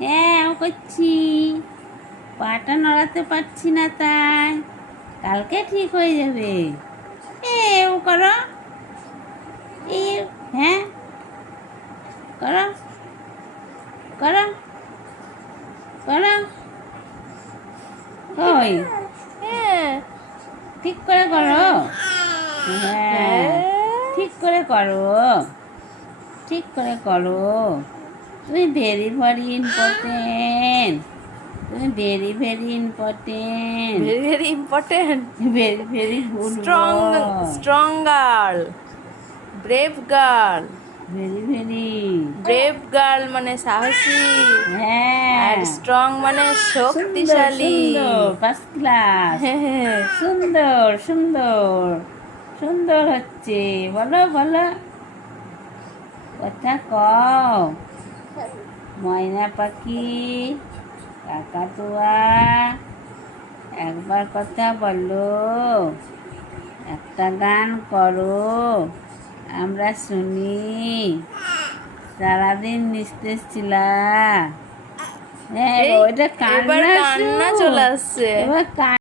হ্যাঁ ও করছি, পাটা নড়াতে পারছি না তাই। কালকে ঠিক হয়ে যাবে। ও করো, এ হ্যাঁ করো করো করো। ওই ঠিক করে করো। হ্যাঁ ঠিক করে করো, ঠিক করে করো। তুমি ভেরি ভেরি ইম্পর্টেন্ট, তুমি very very important, very very important. Very very good strong, strong girl, brave girl. Very very. Brave girl মানে সাহসী, হ্যাঁ আর স্ট্রং মানে শক্তিশালী। সুন্দর ফার্স্ট ক্লাস। সুন্দর সুন্দর সুন্দর হচ্ছে। বলো বলো, কথা কও। ময়না পাখি, কাকাতুয়া, একবার কথা বলো, একটা গান করো, আমরা শুনি। সারাদিন নিস্তেজ ছিলা। হ্যাঁ এই ওইটা এবার কান্না কান্না চলে আসছে। এবার